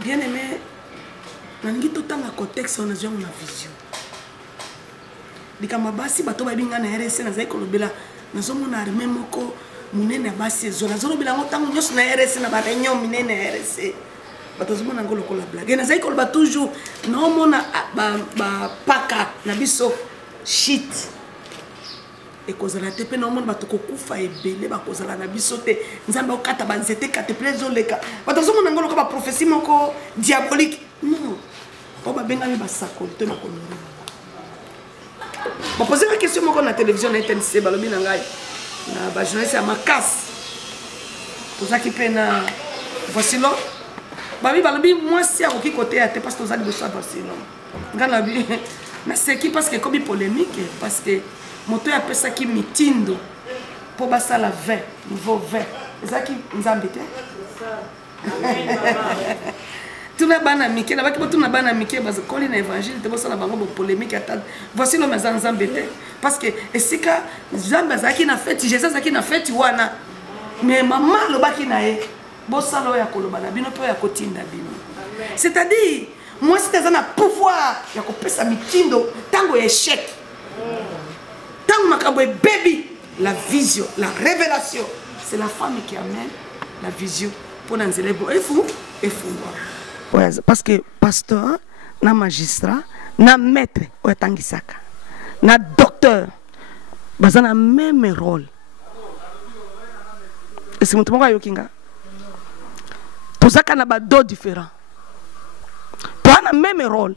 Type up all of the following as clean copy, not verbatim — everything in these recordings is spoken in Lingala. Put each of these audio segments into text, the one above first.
bien aimé nangi totanga contexte on a déjà une vision likama basi bato babinga na RSC na zai kolobela nazomona armée moko munene basi ezona zolobela ngotango nyoso na RSC na ba réunion minene RSC bato zomona ngolo kola blague na zai koloba toujours na omona ba paka na biso shit et kozala te pe na omona bato kokufa ebele bakozala na biso te nzambe okata banzete kate plezo leka bato zomona ngolo ko ba prophétie moko diabolique non o ba benga mi ba sakoli te na konori ba poser la question moko na télévision na TNC balobi na ngai na ba journaliste ya makasi tozaki pe na voici l'homme babi balobi moi si akoki côté ya te parce que tozali boso voici l'homme ngana bi na seki parce que comme polémique parce que moto ya pesa ki mitindo po basala 20 niveau 20 ezaki nzambe te tuna bana mike na baki tuna bana mike bazo koli na évangile te bosala bango bo polémique ata voici l'homme nzambe te parce que esika nzambe zaki na fête Jésus zaki na fête wana mais maman lobaki na ye bosala ya koloba na bino pe ya kotinda bino c'est-à-dire moi si t'as un pouvoir ya kopesa mitindo tango échec tango makabo baby la vision la révélation c'est la femme qui amène la vision pour nanzele bo et fou ouais, parce que pasteur na magistrat na maître otangisaka na docteur bazana même rôle et c'est mutu moko yokinga tozaka na ba do différents to na même rôle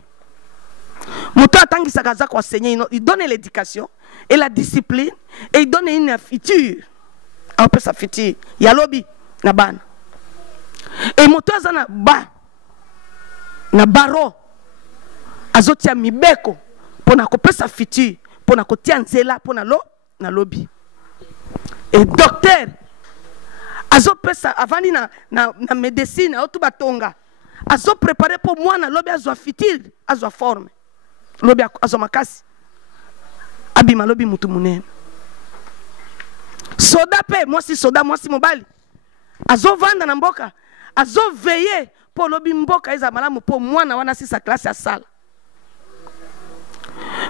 mutu atangisaka za ko enseigner il donne l'éducation et la discipline et il donne une future un peu sa future ya lobby na bana et mutu azana ba na baro azotia mibeko pona kopesa futur pona kotia nzela pona lo na lobby et docteur azo pesa avandi na médecine auto batonga azo préparer pour moi na lobby azo futur azo forme lobby azo makasi abima lobby mutu munene soda pe moi si soda moi si mobali azo vanda na mboka azo veiller pour lobby mboka eza malamu pour moi na wana si sa classe ya sala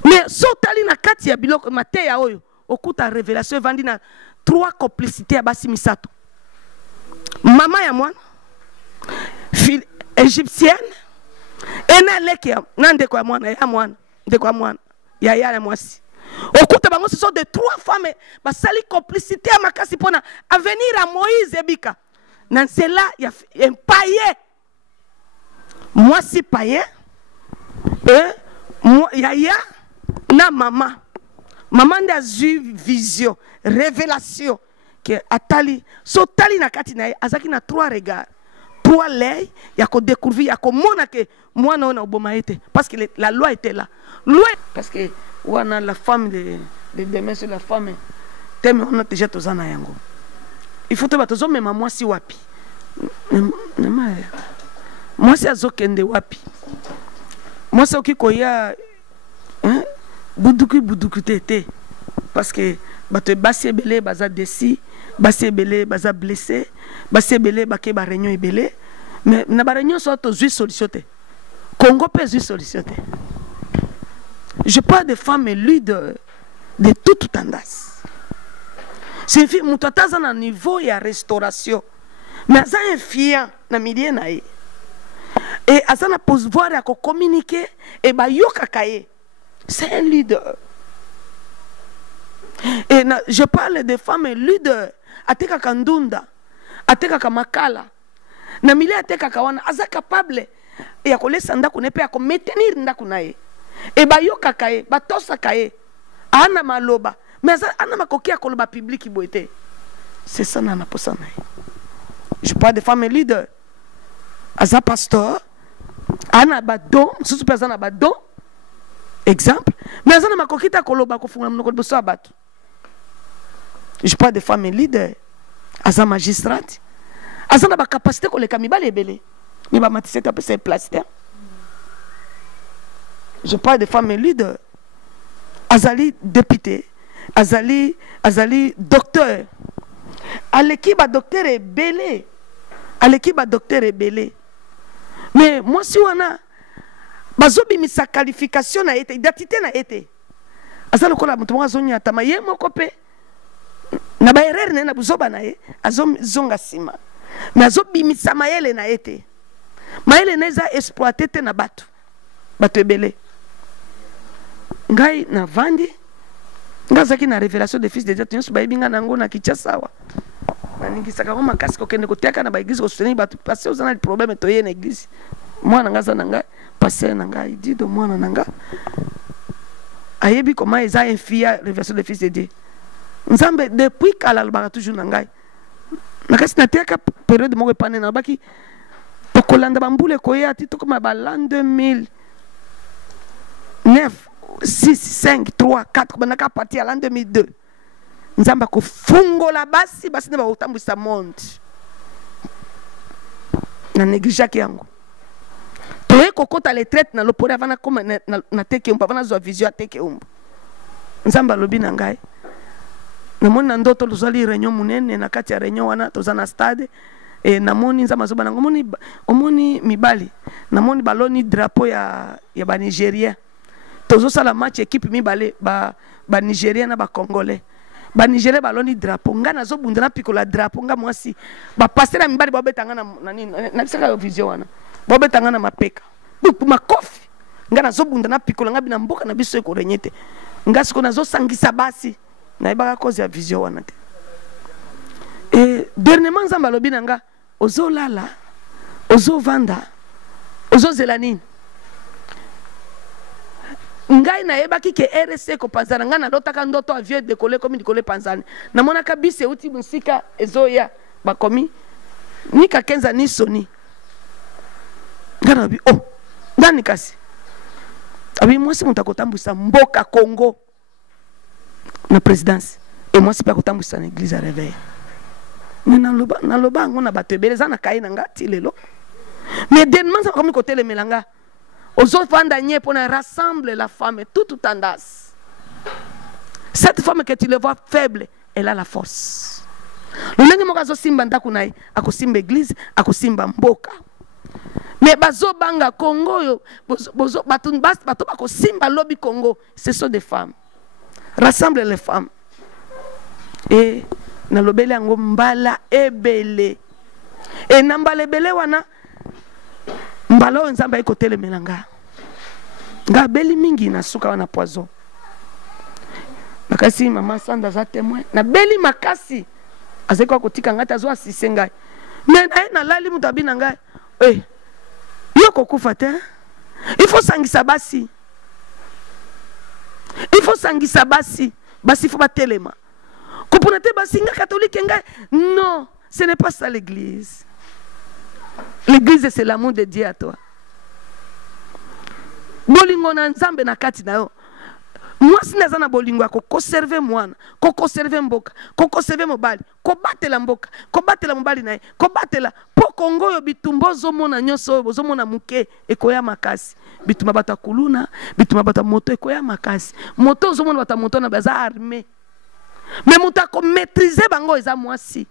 mais sotali na kati ya biloko mate ya oyo okuta révélation vandi na 3 complicité ya basi misato mama ya mwana fille égyptienne ena leki ya ndeko ya mwana ndeko ya mwana ya mwasi okuta bango ce sont de 3 femmes basali complicité ya makasi pona avenir à Moïse ebika na nzela ya païen mwasi païen et yaya na mama nde azwi vision révélation que atali so tali na kati na ye azaki na 3 regards 3 l'œil ya ko découvrir ya ko mona que mwana ona oboma ete parce que la loi était là loi parce que wana la femme de demain sur la femme teme on a déjà tozana yango il faut te batozo mema mwasi wapi mwasi azokende wapi mwasi okikoya buduku tete parce que bato basi ebele baza desi basi ebele baza blessé basi ebele bake ba réunion ebele mais na ba réunion so to zui solution te Congo peut zui solution te je parle de femmes élues de toute tendance c'est fille mutataza na niveau ya restauration mais aza influent na milieu na ye et aza na pouvoir ya ko communiquer et ba yokaka ye c'est un leader. Et je parle de femmes leaders. Ateka kandunda, ateka kamakala. Na mile ateka kawana, aza capable. Et akole sanda kunepe ako maintenir ndaku nae. Et ba yoka kae, ba tosa kae. Ana maloba. Mais ana makoki akoloba public boete. C'est ça na posa nae. Je parle de femmes leaders. Aza pasteur. Ana badon, susu pe azana badon. Exemple, mais azana makokita koloba kofunga mnoko boso abatu. Je parle de femmes leaders, aza magistrate, azana ba capacité ko leka mibale ebele. Mi ba matise ta pesa place. Je parle de femmes leaders, azali député, azali docteur. À l'équipe docteur ebele. À l'équipe docteur ebele. Mais moi si wana bazobimisa qualification na été identité na été aza lokola mutu moko azonyatama ye moko mpe na baerreur na buzoba na ye azozonga nsima mais azobimisa mayele na ye te mayele na eza exploité te na bato ebele ngai na vandi ngai azalaki na révélation de fils de Dieu nyonso bayebi nga nango na Kinshasa awa naningisaka ngo makasi kokende kotiaka na baeglise kosouteni bato parce oza na problème toye na église mwana nga aza na ngai pasteur na ngai dido mwana na ngai ayebi comment eza infia révélation de fils de Dieu nzambe depuis kala alobaka toujours na ngai nakasi natiaka période moko epane na baki tokolanda bambula ekoya ti tokoma l'an 2009 6 5 3 4 kobanaka parti ya l'an 2002 nzambe akofungola basi nde bakotambwisa monde na négligeaki yango toye kokota retraite na lopori avana koma na teke umbu avana zwa vision ya teke umbu nzambe alobi na ngai namoni na ndoto tozali réunion munene na kati ya réunion wana toza na stade namoni nzambe azoba nango omoni mibali namoni baloni drapeau ya banigérien tozosala match équipe mibale banigérien na bacongolais banigérien baloni drapeau nga nazobunda na pikola drapeau nga mwasi bapaster na mibali babetanga na bisaka vision wana babetanga na mapeka makofi nga nazobunda na pikola nga bina mboka na biso ekorenye te nga siko nazosangisa basi nayebaka cause ya vision wana te dernièrement nzambe alobi na nga ozolala ozovanda ozozela nini ngai nayebaki ke RC kopanzana nga nalotaka ndoto avion dekole komi likolo epanzani namonaka bisi euti mosika ezoya bakomi nika kenza ni soni nga nabi ndani kasi abi mwasi moto akotambwisa mboka Congo na présidence mwasi mpe akotambwisa na église ya réveil me naloba yango na bato ebele eza na kai na nga ti lelo mais denement nzambe akomi kotelemela nga ozovanda nye mpona rassemble la femme toute tendance cette femme que tu le vois faible elle a la force lolenge moko azosimba ndako na ye akosimba église akosimba mboka mais bazobanga Congo oyo bato bakosimba lobi Congo ce sont des femmes rassemble les femmes et nalobeli yango mbala ebele na mbala ebele wana mbala oyo nzambe ayi kotelemela nga abeli mingi na suka wana poison makasi mama Sanda aza témoin nabeli makasi azali kwa kotika ngai te azo asise ngai me naye nalali moto abi na ngai yo kokufa te il faut sangisa basi il faut batelema kopona te basi nga catholique ngai non ce n'est pas ça l'église. L'église c'est l'amour de Dieu à toi. Bolingo na nzambe na kati na yo. Mwasi naza na bolingo ko conserver mwana, ko conserver mboka, ko conserver mobali, ko batela mboka, ko batela mobali naye, ko batela po Kongo yo bitumbo zomona nyonso bozomona muke ekoya makasi. Bituma bata kuluna, bituma bata moto ekoya makasi. Moto zomona bata moto na baza armée. Mais muta ko maîtriser bango eza mwasi.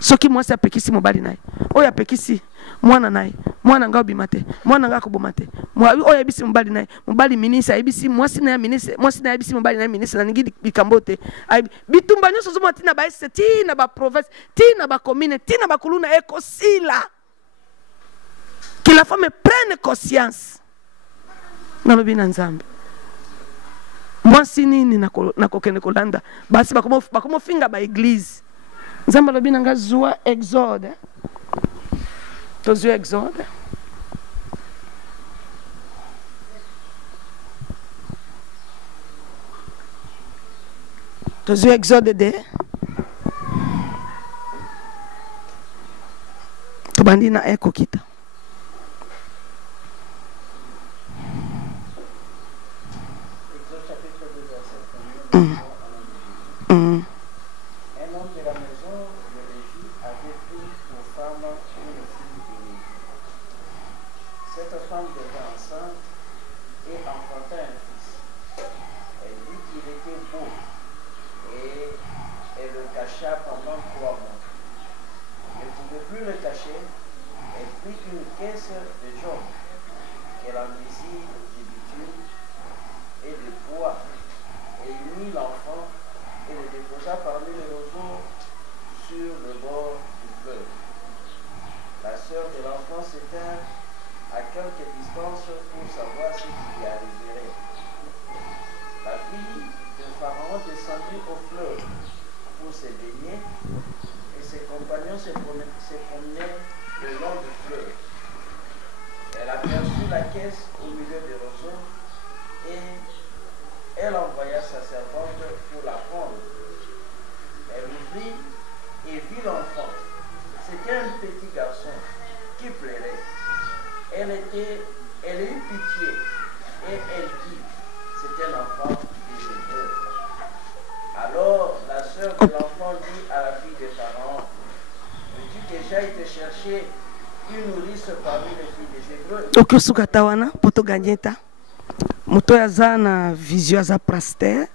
Soki mwasi apekisi mobali naye, oyo apekisi mwana naye, mwana nga obimate, mwana nga kobomate. Oyo abisi mobali naye, mobali ministre abisi mwasi naye ministre, mwasi naye abisi mobali naye ministre na ningi bikambote. Bitumba nyonso zomo tina ba est, tina ba province, tina ba commune, tina ba kuluna ekosila. Que la femme prenne conscience. Nalobi na nzambe. Mwasi nini nakokende kolanda, basi bakomo finga ba église. Nzambe lobi nanga zwa exode. Tozwa exode. Tozwa exode de. Tobandi na ekokita. caisse de jonc, qu'elle en désire de bitume et de bois, et il mit l'enfant et le déposa parmi les roseaux sur le bord du fleuve. La sœur de l'enfant s'étint à quelque distance pour savoir ce qui y arriverait. La fille de Pharaon descendit au fleuve pour se baigner, et ses compagnons se promenaient le long du fleuve. Elle aperçut la caisse au milieu des roseaux, et elle envoya sa servante pour la prendre. Elle ouvrit et vit l'enfant. C'était un petit garçon qui pleurait. Elle eut pitié et elle dit, c'est un enfant des Hébreux. Alors la sœur de l'enfant dit à la fille de Pharaon, veux-tu que j'aille te chercher une nourrice parmi les filles des Hébreux? Okosukatawana poto ganyeta. Moto yaza na vision za pasteur,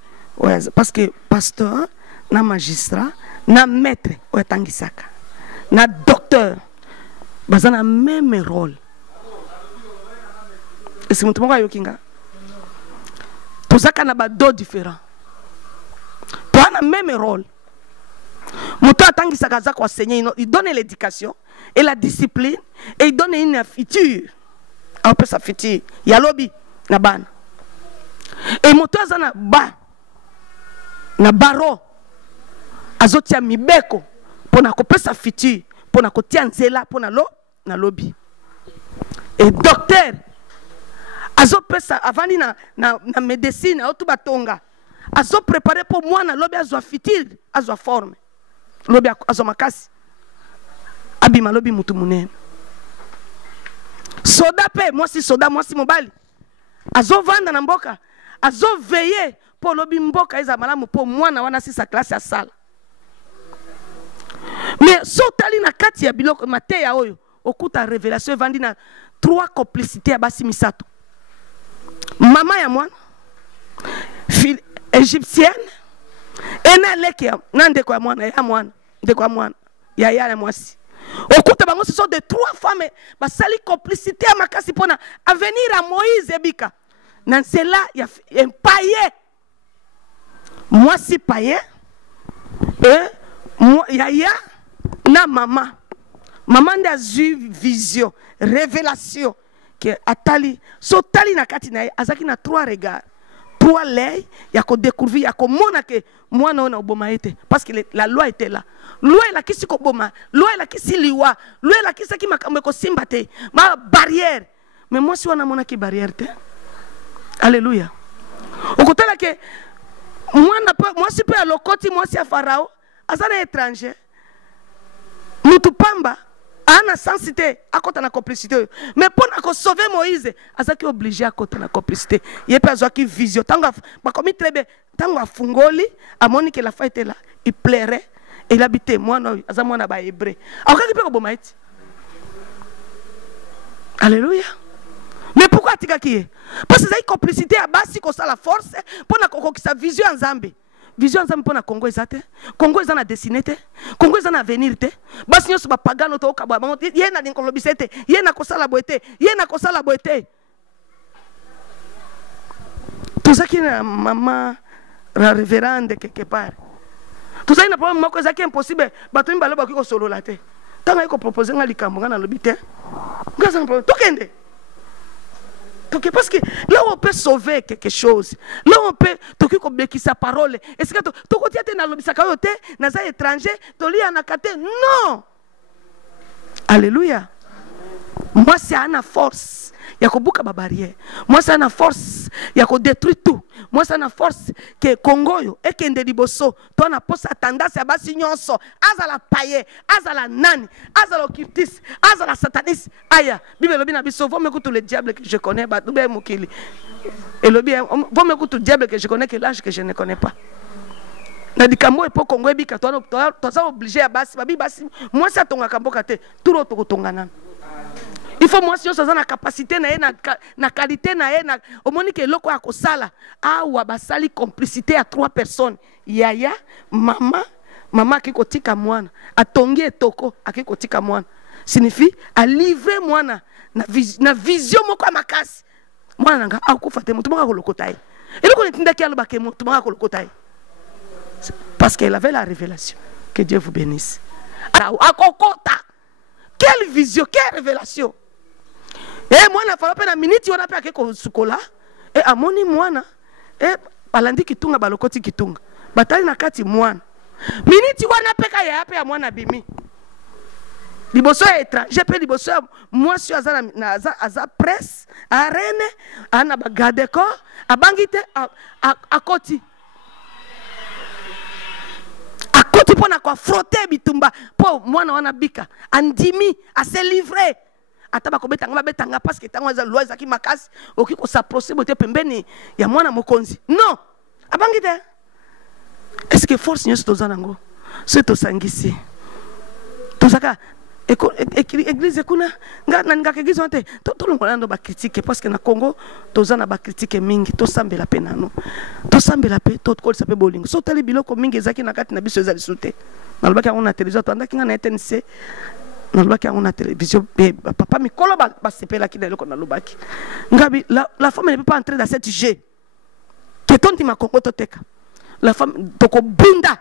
parce que pasteur na magistrat na maître oyatangisaka na docteur baza na même rôle. Et c'est mutu moko ayokinga tozaka na bado différent toa na même rôle. Moto atangisaka za ko enseigner, il donne l'éducation et la discipline et il donne une future. Après sa future ya lobby na bana. Et moto aza na ba na baro azotia mibeko pona kopesa futur pona kotia nzela pona na lobby. Et docteur azo pesa avandi na médecine auto batonga azo préparer pour moi na lobby azo futur azo forme lobby azo makasi abima lobby mutu munene. Soda pe moi si soda moi si mobali azo vanda na mboka azo veiller pour lobby mboka eza malamu pour mwana wana si sa classe ya sala. Mais so tali na kati ya biloko mateya oyo okuta révélation vandi na 3 complicités ya basi misato. Mama ya mwana fille égyptienne ena leki na ndeko ya mwana ndeko ya mwana ya mwasi. Okuta bango ce sont de 3 femmes basali complicité ya makasi pona avenir à Moïse ebika. Nansela ya païen. Moi si païen yaya na mama nda zu vision révélation que atali so tali na kati na azaki na 3 regards 3 l'œil ya ko découvrir ya ko mona que moi na oboma été parce que la loi était là. Loi la kisi ko boma, loi la kisi liwa, loi la kisi ki makambe ko simbate ma barrière. Mais moi si wana mona ki barrière te. Alléluia. Okotala que moi si pe lokoti moi si a Pharaon azana étranger. Mutu pamba ana sensité akota na complicité. Mais pour na sauver Moïse azaki obligé akota na complicité. Yepe azaki vision tanga ba komi très bien tanga afungoli amoni que la fête était là, il plairait et il habitait moi non azamona ba hébreu. Akaki pe ko bomaiti. Alléluia. Mais pourquoi tika qui? Parce que c'est une complicité à basi ko ça la force pour na koko sa vision en Zambie. Vision en Zambie pour na Congo ezate. Congo ezana destiné te. Congo ezana avenir te. Basi nyoso ba pagano to ka ba ye na dinkolobisete, ye na ko sala boete, ye na ko sala boete. Tout ça qui na maman la révérende quelque part. Tout ça ina problème moko ezaki impossible. Bato mbalo ba ko solo la te. Tanga iko proposer nga likambo nga na lobite. Ngaza na problème. Tokende. Parce que là on peut sauver quelque chose, là on peut qui sa parole. Est-ce que tu côté na lobisa kayote na za étranger to li anakate non. Alléluia. Moi c'est une force. Il y a beaucoup de barrières. Moi c'est une force. Il y a détruire tout. Moi c'est une force que Congo yo et que ndeliboso to na posa tendance ya basi nyonso azala paye, azala nani, azala occultiste, azala sataniste. Aya, Bible lobi na biso vont m'écouter le diable que je connais ba dube mukili. Et lobi vont m'écouter le diable que je connais que l'âge que je ne connais pas. Na dikambo epo Congo ebika to ça obligé à basi babi basi moi ça tonga kamboka te tout autre kotongana. Il faut moi si on a la capacité na qualité na na au moins que loko ya kosala ou basali complicité à 3 personnes yaya mama qui kotika mwana atongi etoko akikotika mwana signifie à livrer moi na vision moko makasi moi nanga akufa te mutu moko kolokota ye et le connaît qui a le bac mutu moko kolokota ye parce qu'elle avait la révélation. Que Dieu vous bénisse. Alors à kokota quelle vision, quelle révélation. Et moi na fala pe na minute wana pe akeko sukola et amoni mwana et balandi kitunga balokoti kitunga batali na kati mwana minute wana pe ka ya pe ya mwana bimi liboso étranger pe liboso moi sur aza presse arene ana ba garde corps abangite akoti akoti pona kwa frotter bitumba po mwana wana bika andimi a se livrer ataba ko betanga betanga parce que tango za loi za ki makasi oki ko s'approcher bote pembeni ya mwana mokonzi non abangite est-ce que force nyo to zanango c'est to sangisi to saka église kuna nga église onte to longola ndo ba critique parce que na Congo to zana ba critique mingi to sambela pe nano to sambela pe to ko sape bolingo so tali biloko mingi ezaki na kati na biso ezali sute na lobaka on a télévision to andaki nga na TNC na lobaka on a télévision papa mikolo ba sepela ki na loko na lobaki ngabi la femme ne peut pas entrer dans cette jeu que tonti ma Congo to teka la femme to ko bunda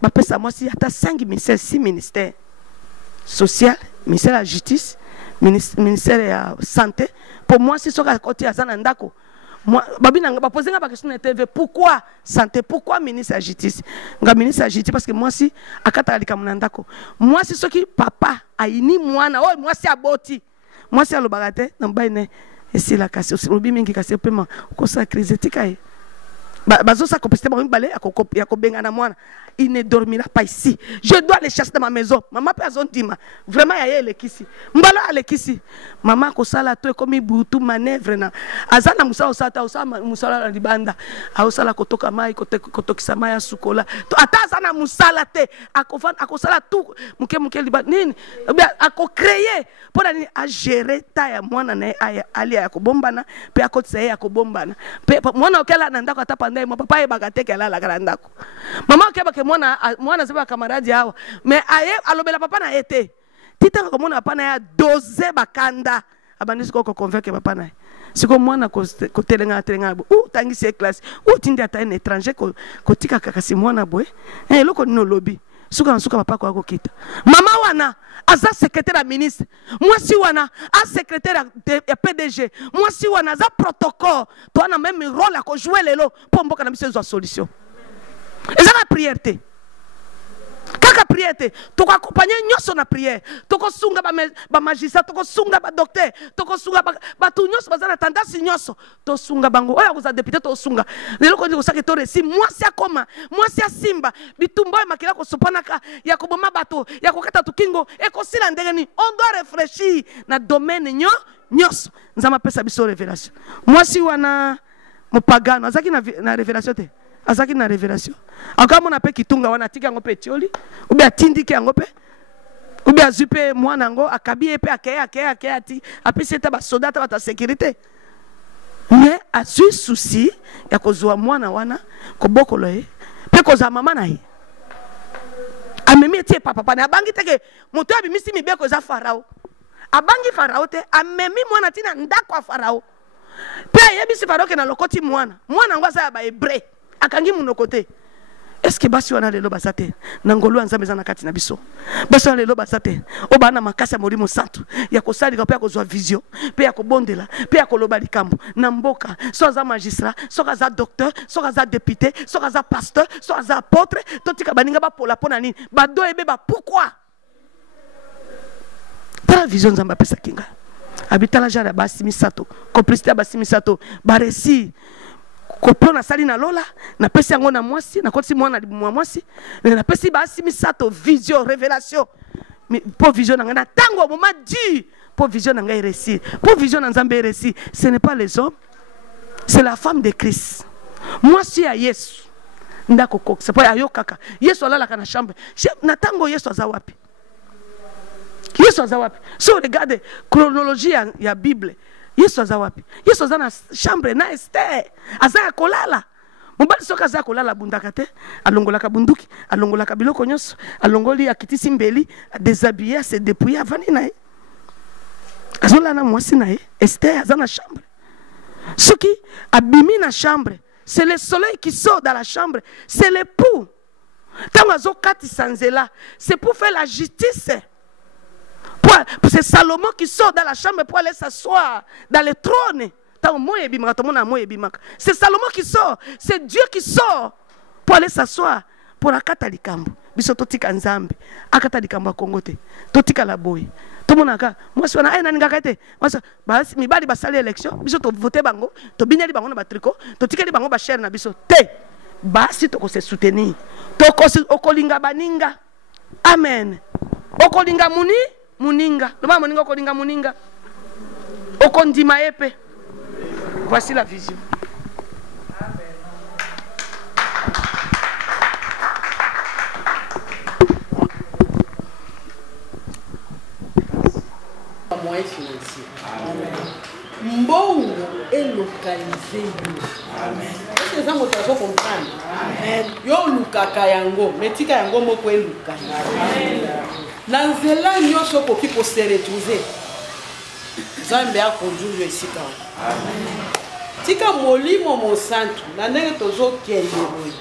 ba pesa moi si ata 5 ministères 6 ministères social, ministère de la justice, ministère de la santé. Pour moi, si ce à côté à Zanandako, moi, Babina va poser une question de TV. Pourquoi santé? Pourquoi ministère de la justice? Ministère de la justice parce que moi si à Katali Kamunandako, moi si ce qui papa a ini moi na oh moi si à Boti, moi si à l'obarate, n'importe et c'est la casse. Aussi le bimingi casse paiement. Quoi ça crise tikaye? Bazo sa compétité bon balé à kobenga na mwana. Il ne dormira pas ici. Je dois les chasser dans ma maison. Maman peut azon dima. Vraiment ya yele kisi. Mbala ale kisi. Maman ko sala to comme butu manœuvre na. Azana musala osata osama musala la libanda. A osala kotoka mai kotokisa mai ya sukola. To atazana musala te. Akosala tout muke libanda. Nini? Ako créer pour a gérer ta ya mwana na ali ya kobombana pe akotsa ya kobombana. Pe mwana okela na ndako atapanda mo papa e bagateke ala la grandako. Maman okeba ke mwana seba camarade hawa mais aye alobela papa na été tita ko mona papa na ya doze bakanda abandisi ko convaincre papa na siko mwana ko telenga ou tangi se classe ou tindi ata un étranger ko tika kakasi mwana boy loko no lobby suka papa ko akokita mama wana aza secrétaire à ministre moi si wana a secrétaire à PDG moi si wana za protocole to na même rôle à jouer lelo pour mboka na biso zo solution. Et ça la prière. Kaka prière. Tu vas accompagner nyoso na prière. Tu vas sunga ba magistrat, tu vas sunga ba docteur, tu vas sunga ba tout nyoso bazana tendance nyoso. Tu sunga bango. Oya ko za député tu sunga. Lelo ko ndiko saki to resi moi si akoma, moi si asimba, bitumba makila ko sopanaka ya ko boma bato, ya ko kata tukingo e ko sila ndengeni. On doit réfléchir na domaine nyoso. Nzama pesa biso révélation. Moi si wana mopagano, azaki na révélation te. Azaki na révélation. Encore mon appel qui tunga wana tika ngo petioli ou bien tindike ngo pe ou bien zupe mwana ngo akabi epe akaya ti apesi ta ba soda ta sécurité. Mais a su souci ya kozwa mwana wana ko bokolo e pe ko za mama na ye. Amemi tie papa na bangi teke moto abi misi mi be ko za farao. Abangi farao te amemi mwana tina ndako farao. Pe yebisi farao ke na lokoti mwana ngo za ba hébreu. Akangi muno côté. Est-ce que basi wana lelo basate nangolo nzambe za na kati na biso basi wana lelo basate obana makasa molimo santu ya kosali ka pe kozwa vision pe ya kobondela pe ya koloba likambo na mboka so za magistrat so za docteur so za député so za pasteur so za apôtre totika baninga ba pola pona nini bado ebe ba pourquoi ta vision nzambe pesa kinga habitala jara basi misato complicité basi misato ba récit kopona sali na lola na pesi yango na mwasi na koti mwana mwasi na pesi ba simisato vision révélation pour vision na tango moment dit pour vision na ngai récit pour vision na nzambe récit ce n'est pas les hommes c'est la femme de Christ mwasi ya Yesu ndako kok c'est pas ayo kaka Yesu ala la kana chambre na tango Yesu azawapi so regarde chronologie ya Bible Yesu azawapi Yesu azana chambre na Esther azaya kolala mobali soki aza kolala abundaka te alongolaka bunduki alongolaka biloko nyonso alongoli akitisi mbeli adéshabillé ase dépouillé avandi na ye azolala na mwasi na ye Esther aza na chambre soki abimi na chambre c'est le soleil qui sort dans la chambre c'est l'époux tant azokatisa nzela c'est pour faire la justice. C'est Salomon qui sort dans la chambre pour aller s'asseoir dans le trône. C'est Salomon qui sort. C'est Dieu qui sort pour aller s'asseoir. Pour la katalikambo. Biso totika nzambe. Akata likambo kongote. Totika la boy. Tout le monde a moi je suis na ngakate. Moi basi mibali basali élection. Biso to voter bango. To binyali bango na batriko. To tikeli bango ba cher na biso. Te. Basi to ko se soutenir. To ko okolinga baninga. Amen. Okolinga muni muninga. Loma muninga okolinga muninga. Okondima epe. Voici la vision. Moyen financier. Mbongo est localisé. Amen. Est-ce que ça vous comprendre? Amen. Yo lukaka yango, metika yango moko eluka. Amen. Nanzela nyosho koki po se retrouver. Zambe a conduire ici ka. Amen. Tika molimo mo santu, na ndenge tozo kende boy.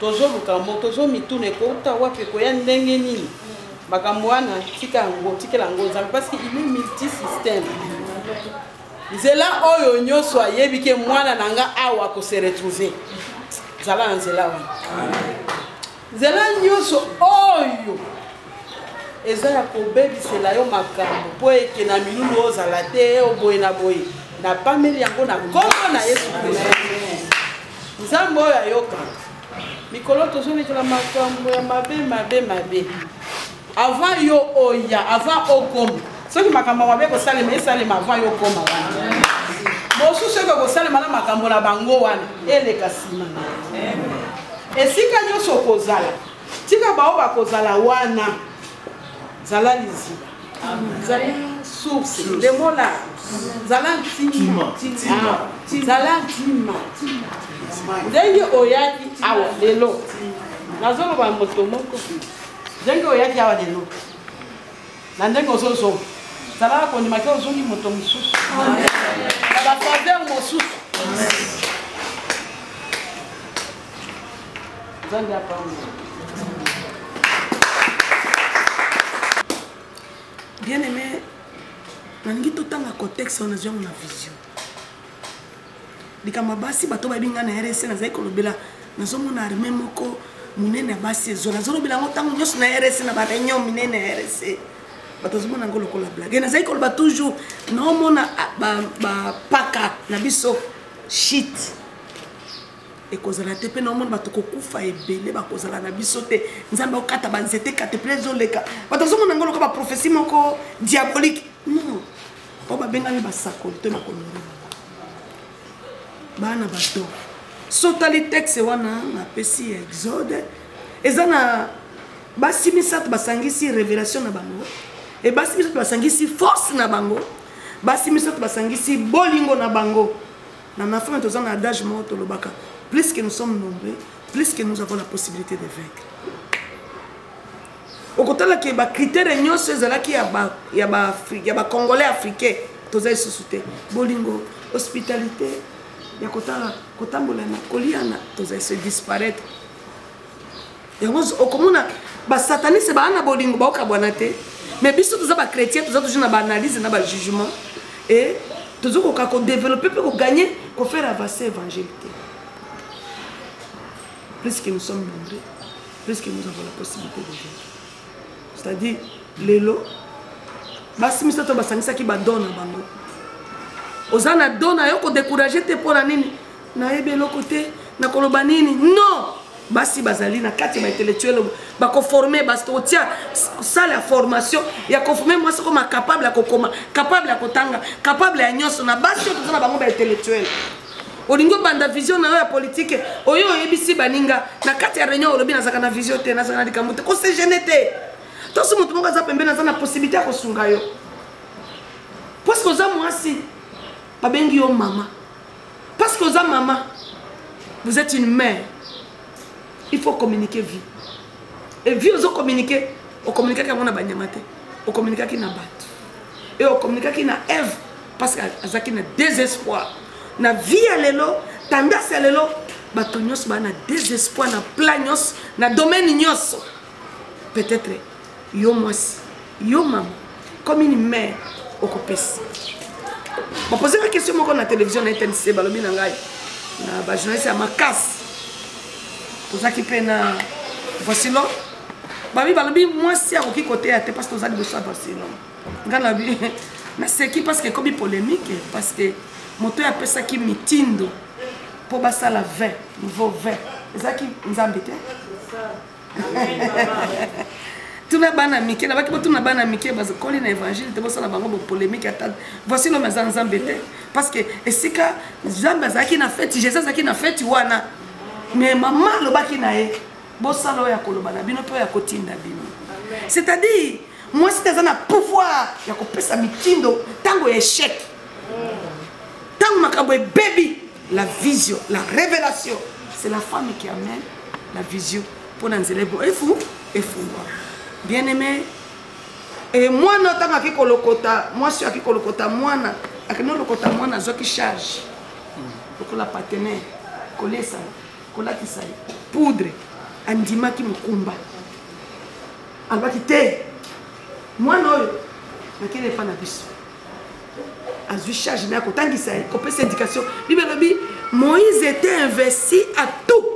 Tozo lukambo, tozo mitune ko ta wapi ko ya ndenge nini. Makamwana tika yango, tikela yango zambe parce qu'il est multisystème. Nzela oyo nyoso ayebi ke mwana nanga awa ko se retrouver. Zala nzela wa. Nzela nyoso oyo ezala ko bebisela yo makambo po eke na milulu ozala te oboye na boye na pameli yango na kombo na Yesu Kristo. Nzambo oyo ayoka. Mikolo tozolekela makambo ya mabe. Avant yo oya, avant okoma. Soki makambo mabe ko salema esalema avant yo koma wana. Mosu seko ko salema na makambo na bango wana eleka sima. Esika nyoso kozala. Tika bao ba kozala wana. Zala liziba. Zala source. Le mot là. Zala tima. Zala tima. Ndenge oyaki awa lelo. Nazolo ba moto moko. Ndenge oyaki awa lelo. Na ndenge ozozo. Zala ko ni makio zoni moto mususu. La faveur mususu. Zanga pa. Bien aimé, nangi totanga contexte on a déjà une vision. Dikama basi bato babinga na RSC na zaiko lobela nazomona arme moko munene basi zona zolobela ngotango nyoso na RSC na ba réunion minene RSC. Bato zomona ngolo kola blague. Na zaiko ba toujours na mona ba paka na biso shit. Et kozala te pe na mona bato kokufa ebele ba kozala na biso te nzambe okata banzete kate plezo leka. Bato zomona ngolo ko ba prophétie moko diabolique. Non. O ba benga ba sakoli te na kolori. Bana bato sotali texte wana na pesi exode ezana basi misatu basangisi révélation na bango et basi misatu basangisi force na bango basi misatu basangisi bolingo na bango na fin tozana adage moto lobaka plus que nous sommes nombreux plus que nous avons la possibilité de vaincre au kotala ke ba critère nyonso ezalaki ya ba congolais africain tozali susute bolingo hospitalité ya kotambola na koliana toza se disparaître yango okomona ba sataniste ba na bolingo ba okabwana te mais biso toza ba chrétien toza toujours na ba analyse na ba jugement et toza ko développer pour gagner pour faire avancer l'évangile plus que nous sommes nombreux plus que nous avons la possibilité de vivre c'est-à-dire lelo basi misato basangisa ki ba dona bango Ozana dona yoko décourager te pour la nini na ebe lokote na koloba nini non basi bazali na kati ba intellectuel ba ko former basi to tia ça la formation ya ko former moi c'est comme capable ya kokoma capable ya kotanga capable ya nyoso na basi to na bango ba intellectuel olingo banda vision na ya politique oyo ebisi baninga na kati ya réunion olobi na zaka na vision te na zaka na dikamute ko se genete to so mutu moko za pembe na za na possibilité ya kosunga yo parce que za mwasi babengi yo mama parce que oza mama Vous êtes une mère. Il faut communiquer vie. Et vie, vous communiquer. Vous communiquez avec mon abanyamate. Vous communiquez avec Nabat. Et vous communiquez avec Ève. Parce qu'il y a un désespoir. Na vie à l'élo, tendance à l'élo, batonyos ba na désespoir, na plagnos, na domaine nyos. Peut-être, yo moi, yo maman, comme une mère, au copès. Je pose la question sur la télévision, na TNC, balobi na ngai, na ba journaliste à ma casse. Pour ça qui peine, voici là. Babi balobi moi si à aucun côté à te parce que vous avez besoin de voici là. Gana bi, na c'est qui parce que comme polémique, parce que moto appelle ça qui mitindo pour basa la vin, nouveau vin. C'est ça qui nous a embêté. Tout le monde a miqué, là-bas tout le monde a miqué parce que quand il y a l'évangile, il y a une polémique. Voici le maison embêté parce que c'est que Zamba zaki na fait, Jésus zaki na fait wana. Mais maman le baki na e, bossa lo ya koloba na bino pe ya kotinda bino. C'est-à-dire moi si tu as un pouvoir, ya ko pesa mitindo tango échec. Tango makabo baby, la vision, la révélation, c'est la femme qui amène la vision pour nous élever. Et fou, bien aimé. Et moi notamment qui kolokota, moi suis qui kolokota moi na, akino lokota moi na zo qui charge. Lokola partenaire, kolesa, kola kisai, poudre, andima ki mukumba. Alba kite. Moi non, mais qui n'est pas na biso. Azu charge mais akotangi ça, kopé syndication. Bibelobi, Moïse était investi à tout.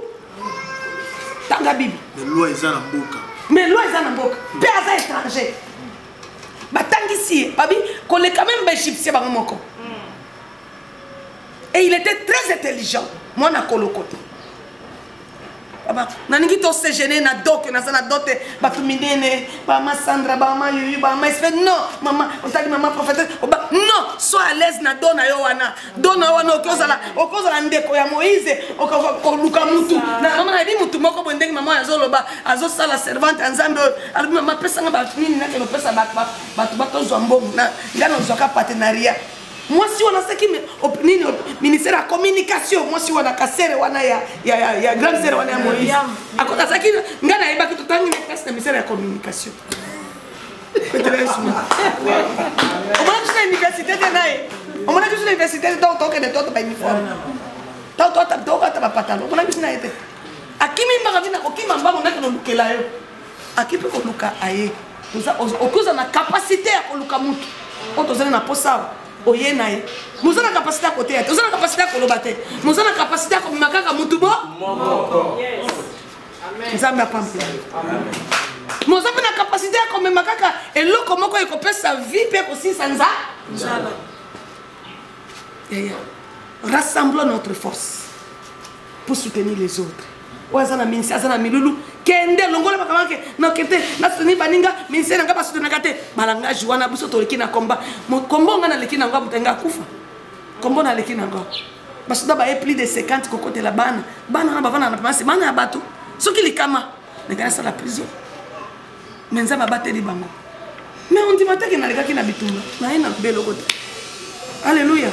Dans la Bible. Mais loi est en boca. Mais loi est en boca. Père étranger. Batangi si, babi, qu'on est quand même égyptien par mon corps. Et il était très intelligent. Moi na kolokote. Baba, naniki to se gêner na doc, na sana dote, ba tuminene, ba ma Sandra, ba ma Yuyu, ba ma Esfe. Non, maman, on t'a dit maman prophétesse. Non, sois à l'aise na dona yo wana. Dona wana okozala ndeko ya Moïse, okoluka mutu. Na maman na bi mutu moko bondenge maman azoloba, azosala servante nzambe. Alors maman pesa nga ba nini na ke lo pesa ba to zombo na ngana zoka partenariat. Moi si on a ce qui ministère de la communication, moi si on a cassé wana ya grande sœur wana Moïse. À côté ça qui ngana iba tout temps ni place ministère de la communication. Peut-être ça. On va à l'université de nae. On va à l'université de tant que de toi pas uniforme. Tant pas pantalon. On a besoin d'être. Akimi mbagavina okima mbango na kono lukela yo. Akipe ko luka aye. Toza okoza na capacité ya ko luka mutu. Otozana na posa. Oye nae. Nous avons la capacité à côté. Nous avons la capacité à colobater. Nous avons la capacité à comme makaka mutubo. Yes. Amen. Nous avons la capacité. Nous avons la capacité à comme makaka et l'eau comment qu'on peut sa vie peut aussi sans ça. Inshallah. Rassemblons notre force pour soutenir les autres. Ouazana minsi azana milulu kende longola bakamake na kete na soutenir baninga minsi nga ba soutenir kate malanga juana buso to lekina komba kombo nga na lekina nga mutenga kufa kombo na lekina nga basuda ba plus de 50 kokote la bana na bavana na pamasi bana ya bato soki likama na sa la prison menza mabate li bango mais on dit mataki na lekaki na bitumba na ina belo kote. Alléluia.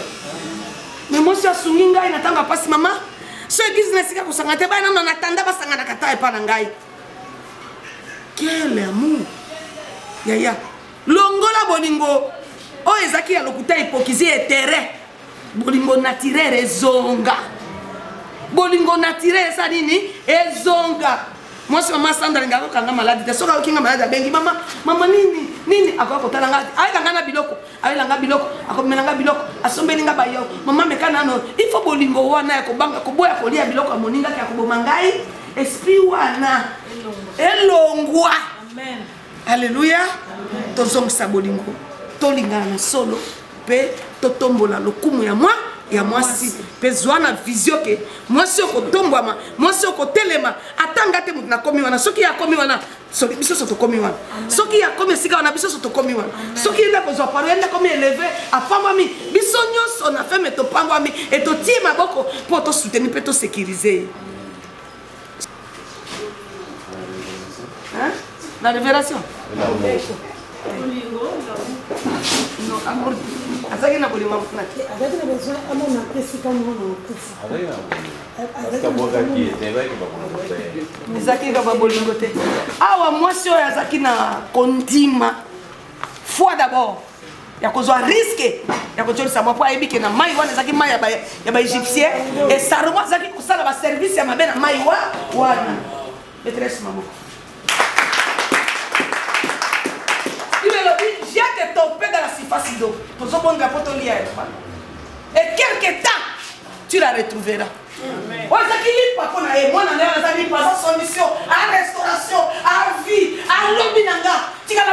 Mais moi je suis ngai na tanga pasi mama. Ce business qui a consacré, on attendait pas ça na kata et pas nangai. Quel amour. Yaya. Longola bolingo. Oh ezaki ya lokuta hypocrisie et terrain. Bolingo naturel ezonga. Bolingo naturel ça nini ezonga. Moi si maman Sandra ngako kanga malade, te soka okinga malade bengi mama nini akoko talanga ayanga na biloko ayanga biloko akomenanga biloko asombelinga bayo mama mekana no il faut bolingo wana ya kobanga koboya kolia biloko moninga ya koboma ngai esprit wana elongwa. Amen. Alléluia. Tozong sa bolingo tolingana na solo pe totombola lokumu ya moi si pezwana vision ke moi si okotombwama moi si okotelema atanga te mutu na komi wana soki ya komi wana soki biso soto komi wana soki ya komi sika wana biso soto komi wana soki enda kozwa paro enda komi élevé apangwami biso nyonso na femme topangwami et totie maboko po to soutenir pe to sécuriser. Hein? La révélation. Non, amour. azaki na bolima mfuna te azaki na besoin amona pesika mwana okufa ezaki kaka bolingo te awa mwasi oyo azaki na kondima fois d'abord ya kozwa risque ya kotiolisa mwa po ayebi ke na mai wana ezaki mai ya baegyptien e salomo azaki kosala baservice ya mabe na mai wana maîtresse maboko j'ai été topé dans la surface d'eau. Et quelque temps, tu la retrouveras. Son mission, à restauration, à vie, à l'obinanga. Tu vas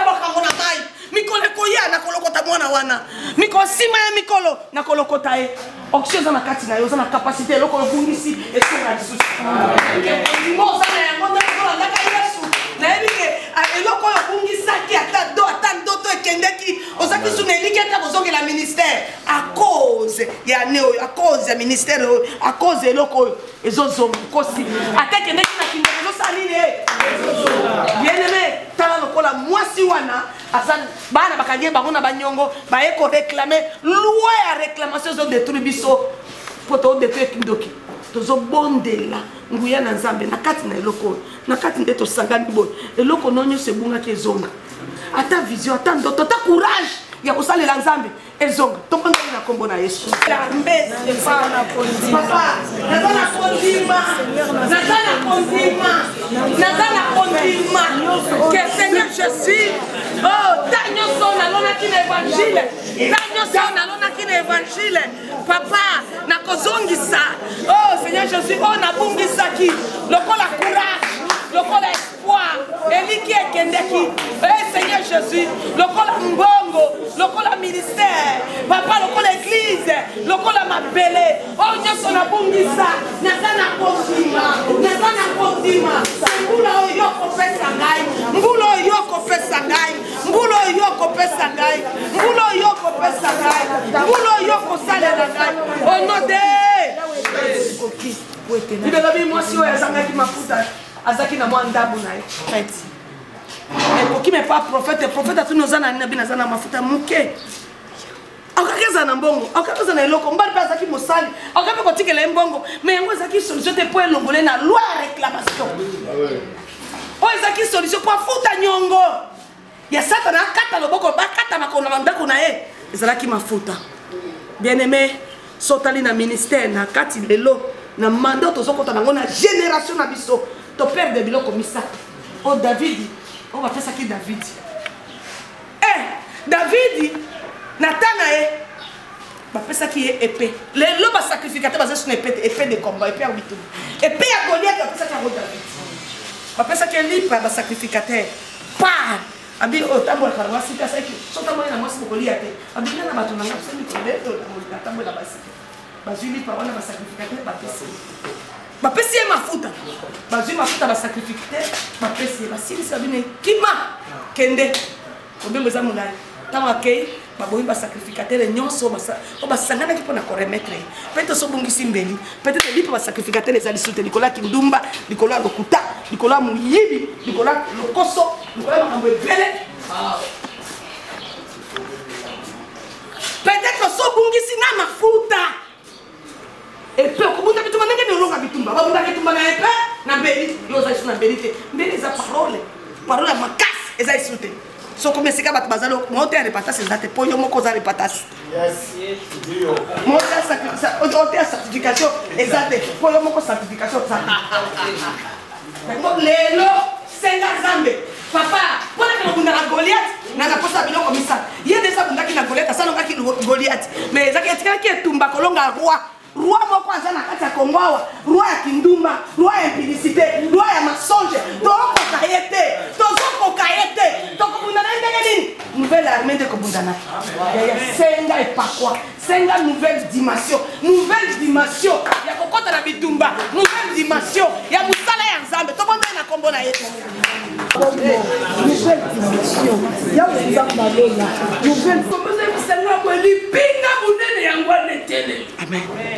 mikolo koya na kolokota mwana wana mikolo sima ya mikolo na kolokota e oxygène za na kati na yo za na capacité loko bungisi et sur la dissous mo za na yango na kola ndaka Yesu na ebike eloko yo bungisa ki ata do to ekendeki ozaki suna eliki ata kozongela ministère à cause ya neo à cause ya ministère à cause eloko ezozonga kosi ata ekendeki na kinga ezosalini bien aimé tala lokola mwasi wana azan bana bakangie bango na banyongo baye ko réclamer loi ya réclamation zo détruire biso poto détruire kindoki tozo bondela nguya na nzambe na kati na eloko na kati ndeto sangani boy eloko nonyo sebunga ke zonga ata vision ata ndoto ata courage ya kosalela nzambe ezonga tombanga na kombo na Yesu mbese pana papa nazana kondima que Seigneur Jésus oh tanyo sona lona kina évangile papa na kozongisa oh Seigneur Jésus oh na bungisaki lokola courage lokola espoir eliki ekendeki eh Seigneur Jésus lokola mbongo lokola ministère papa lokola église lokola mabele oh nyoso na bungisa nazana kondima mbula oyo kopesa ngai mbula oyo kopesa ngai mbula oyo kopesa ngai mbula oyo kopesa ngai mbula oyo kosalela ngai onode Bibelobi mwasi oyo azangaki mafuta azaki na mwa ndabu na ye fete ekoki me pa prophète atuni oza na nini abi naza na mafuta moke akakeza na mbongo akakeza na eloko mbali mpe azaki mosali akaka mpe kotikela ye mbongo me yango ezaki solution te mpo elongole na loi ya réclamation oyo ezaki solution mpo afuta nyongo ya satana akata loboko bakata makolo na bandako na ye ezalaki mafuta bien aimé sotali na ministère na kati lelo na mandat tozokota nango na génération na biso to perdre biloko misato o David o bapesaki David David na tanga ye bapesaki ye épée lelo basacrificateur bazasi na épée de combat épée ya bitumba épée ya Goliath bapesaki yango David bapesaki lipa ya basacrificateur par abi otambola karwa sika saki sota mwana mwasi mokolia te abinga na bato nanga semi koleto na tambola basika bazwi lipa wana basacrificateur bapesi ye mafuta bazwi mafuta basacrificateur bapesi ye basilisa bino kima kende obembo eza molai ntango akei baboyi basacrificateur nyonso o basanganaki mpo na koremetre ye peut-être osobungisi mbeli peut-être lipa basacrificateur eza lisu te likolo ya kindumba likolo ya lokuta likolo ya moyibi likolo ya lokoso likolo ya makambo ebele peut-être osobungisi na mafuta epe okobunda bitumba ndenge biolonga bitumba babunda bitumba na epe na mbeli yo oza lisu na mbeli te mbeli eza parole ya makasi eza lisu te soko mesika bato bazali moto ya repatasi eza te mpo yo moko oza repatasi moto ya certification eza te mpo yo moko certification oza lelo senga nzambe papa mpona ke nabundaka Goliath nakaposa biloko misato ye desa abundaki na Goliath asalongaki Goliath mais ezaki etikaki etumba kolonga roi moko aza na kati ya Kongo awa roi ya kindumba roi ya impudicité roi ya masonge tokoka ye te tozokoka ye te tokobundana ndenge nini nouvelle armée nde kobundana senga epakwa senga nouvelle dimension ya kokota na bitumba nouvelle dimension ya mosala ya nzambe tobondani na kombo na ye nouvelle dimension ya nzambe alona nouvelle lipinga munene yango anetele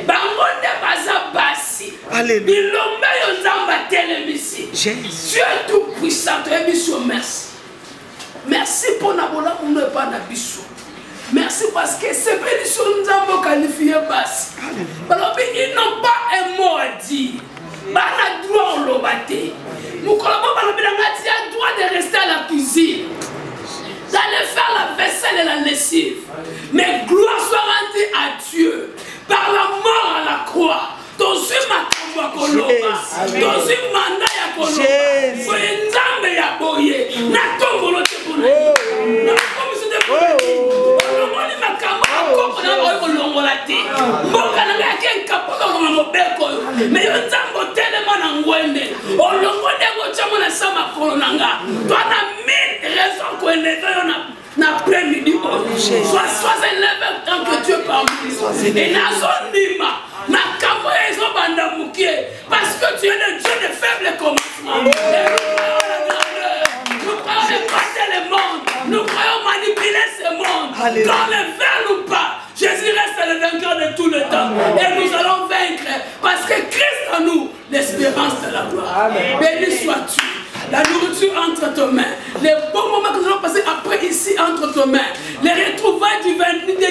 bango nde baza basi bilombe yo nzambe atelemisi Dieu tout puissant toyebi biso merci pour na bolamu no epa na biso Merci parce que ces bénédictions nous avons qualifié basse. Alors, ils n'ont pas un mot à dire. Ils n'ont droit au lobaté. Nous collaborons, il a droit de rester à la cuisine, d'aller faire la vaisselle et la lessive. Mais gloire soit rendue à Dieu par la mort à la croix. Dans une makambo à Koloba, dans une mandat à Koloba, pour une zambe à Boye, na tombolo te boule, na commission de boule, olongoli makambo à Koko na olongola te, mboka na ngaki enkapoka kwa mobeko, mais yon zambo tellement na ngwende, olongoli ngo chamo na sama kolo nanga, toi na 1000 raisons qu'on est dans na après-midi, soit un level tant que Dieu parmi nous, et na zonima. Parce que tu es le Dieu de faibles commencements. Nous croyons écraser le monde. Nous croyons manipuler ce monde. Dans le vers ou pas, Jésus reste le vainqueur de tout le temps. Et nous allons vaincre. Parce que Christ en nous, l'espérance de la gloire. Béni sois-tu. La nourriture entre tes mains. Les bons moments que nous allons passer après ici entre tes mains. Les retrouvailles du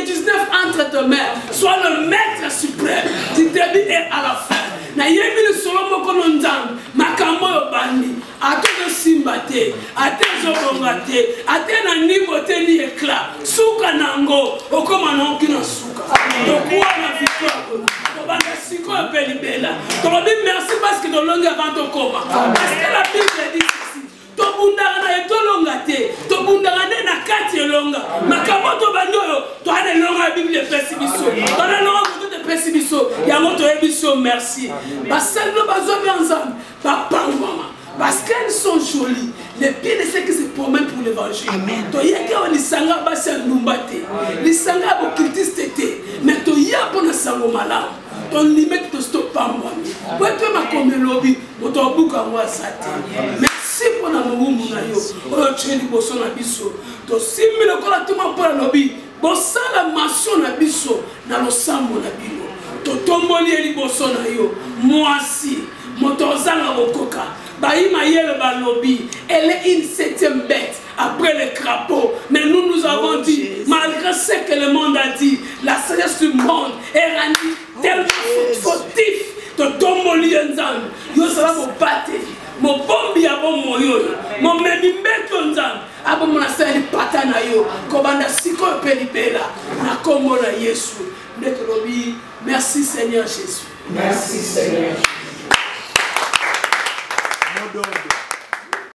19 entre tes mains. Sois le maître suprême du début et à la fin. Na yebi le solomo kono nzambe makambo yo bandi ato de simbate ate zobongate ate na nibote ni éclat suka nango okoma na okina suka dokuwa na victoire ko banda siko peli bela to bi merci parce que to longue avant to koma parce que la Bible dit ceci to bundara na etolongate to bundara na kati elonga makambo to bandoyo to ane longa Bible pesi biso to na longa pesi biso ya moto ebiso merci basel no bazobi ensemble bapangwama parce qu'elles sont jolies les pieds de ceux qui se promènent pour l'évangile to yeke on lisanga basa numbate lisanga bo cultiste te mais to ya pona sango malam ton limite to stop pangwami wetu makomi lobi moto buka ngwa sate merci pona mumu na yo o cheli boso na biso to simile kola tuma pona lobi bosala masio na biso na losambo na bino totomboli eliboso na yo mwasi moto ozanga bokoka baima yele balobi elle est une septième bête après le crapaud mais nous avons dit malgré ce que le monde a dit la sagesse du monde est rendue tellement fautif totomboli nzambe yo sala bobate mo bombi ya bomo yo mo memi mbeto nzambe abo mona sali pata na yo kobanda siko peli bela na kombo na Yesu. Merci Seigneur Jésus. Merci Seigneur.